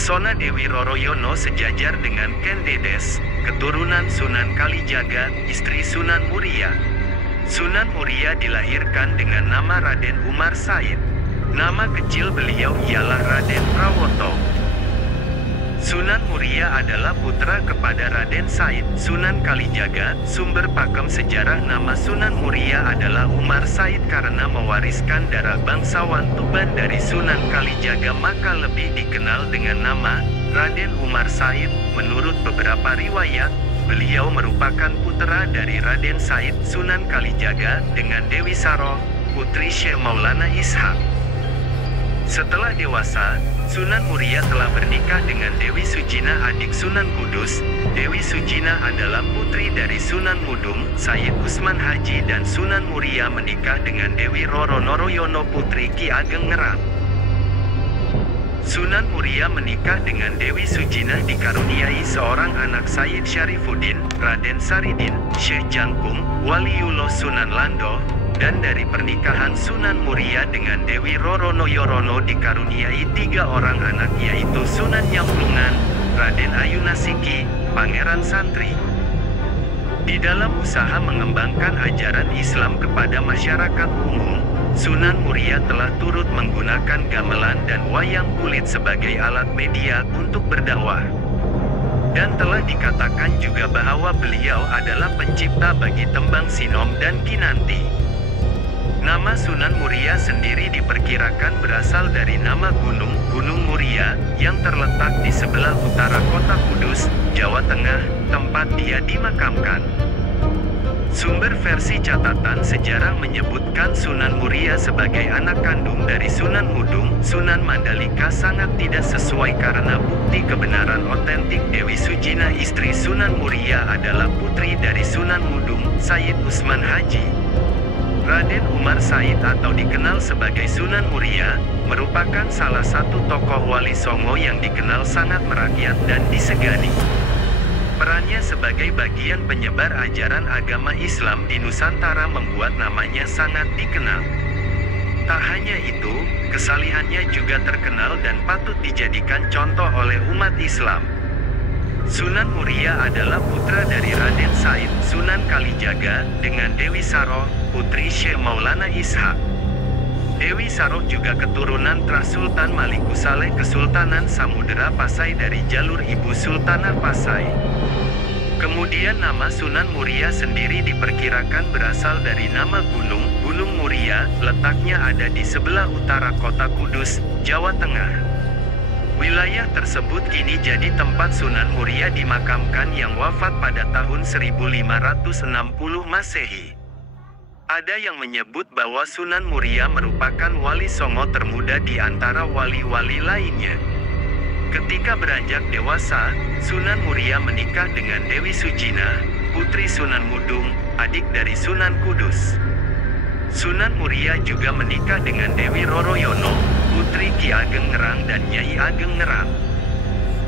Pesona Dewi Roroyono sejajar dengan Ken Dedes, keturunan Sunan Kalijaga, istri Sunan Muria. Sunan Muria dilahirkan dengan nama Raden Umar Said. Nama kecil beliau ialah Raden Prawoto. Sunan Muria adalah putra kepada Raden Said, Sunan Kalijaga. Sumber pakem sejarah nama Sunan Muria adalah Umar Said karena mewariskan darah bangsawan Tuban dari Sunan Kalijaga, maka lebih dikenal dengan nama Raden Umar Said. Menurut beberapa riwayat, beliau merupakan putra dari Raden Said, Sunan Kalijaga, dengan Dewi Saro, putri Syekh Maulana Ishak. Setelah dewasa, Sunan Muria telah bernikah dengan Dewi Sujina, adik Sunan Kudus. Dewi Sujina adalah putri dari Sunan Mudung, Sayyid Usman Haji, dan Sunan Muria menikah dengan Dewi Roro Noroyono, putri Ki Ageng Ngerang. Sunan Muria menikah dengan Dewi Sujina dikaruniai seorang anak, Sayyid Syarifuddin, Raden Saridin, Syekh Jangkung, Waliullah Sunan Lando. Dan dari pernikahan Sunan Muria dengan Dewi Roro Noyorono dikaruniai 3 orang anak, yaitu Sunan Nyamplungan, Raden Ayunasiki, Pangeran Santri. Di dalam usaha mengembangkan ajaran Islam kepada masyarakat umum, Sunan Muria telah turut menggunakan gamelan dan wayang kulit sebagai alat media untuk berdakwah. Dan telah dikatakan juga bahwa beliau adalah pencipta bagi tembang sinom dan kinanti. Nama Sunan Muria sendiri diperkirakan berasal dari nama Gunung Muria, yang terletak di sebelah utara kota Kudus, Jawa Tengah, tempat dia dimakamkan. Sumber versi catatan sejarah menyebutkan Sunan Muria sebagai anak kandung dari Sunan Mudung, Sunan Mandalika sangat tidak sesuai karena bukti kebenaran otentik Dewi Sujina, istri Sunan Muria, adalah putri dari Sunan Mudung, Sayyid Usman Haji. Raden Umar Said atau dikenal sebagai Sunan Muria, merupakan salah satu tokoh wali Songo yang dikenal sangat merakyat dan disegani. Perannya sebagai bagian penyebar ajaran agama Islam di Nusantara membuat namanya sangat dikenal. Tak hanya itu, kesalihannya juga terkenal dan patut dijadikan contoh oleh umat Islam. Sunan Muria adalah putra dari Raden Said, Sunan Kalijaga, dengan Dewi Saro, putri Syekh Maulana Ishak. Dewi Saro juga keturunan Sultan Malikusaleh Kesultanan Samudera Pasai dari jalur ibu Sultanah Pasai. Kemudian nama Sunan Muria sendiri diperkirakan berasal dari nama Gunung Muria, letaknya ada di sebelah utara kota Kudus, Jawa Tengah. Wilayah tersebut kini jadi tempat Sunan Muria dimakamkan yang wafat pada tahun 1560 Masehi. Ada yang menyebut bahwa Sunan Muria merupakan wali Songo termuda di antara wali-wali lainnya. Ketika beranjak dewasa, Sunan Muria menikah dengan Dewi Sujina, putri Sunan Mudung, adik dari Sunan Kudus. Sunan Muria juga menikah dengan Dewi Roroyono, putri Ki Ageng Ngerang dan Nyai Ageng Ngerang.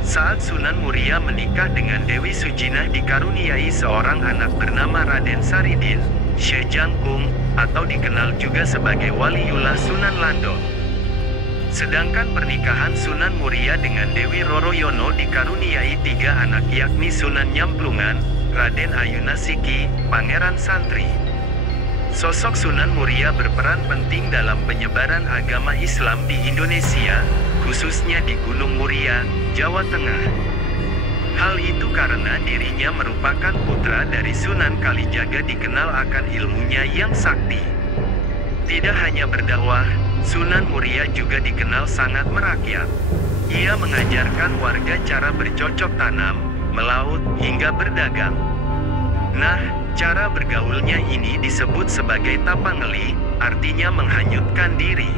Saat Sunan Muria menikah dengan Dewi Sujina dikaruniai seorang anak bernama Raden Saridin, Syekh Jangkung, atau dikenal juga sebagai Waliullah Sunan Lando. Sedangkan pernikahan Sunan Muria dengan Dewi Roroyono dikaruniai 3 anak, yakni Sunan Nyamplungan, Raden Ayunasiki, Pangeran Santri. Sosok Sunan Muria berperan penting dalam penyebaran agama Islam di Indonesia, khususnya di Gunung Muria, Jawa Tengah. Hal itu karena dirinya merupakan putra dari Sunan Kalijaga, dikenal akan ilmunya yang sakti. Tidak hanya berdakwah, Sunan Muria juga dikenal sangat merakyat. Ia mengajarkan warga cara bercocok tanam, melaut, hingga berdagang. Nah, cara bergaulnya ini disebut sebagai tapangeli, artinya menghanyutkan diri.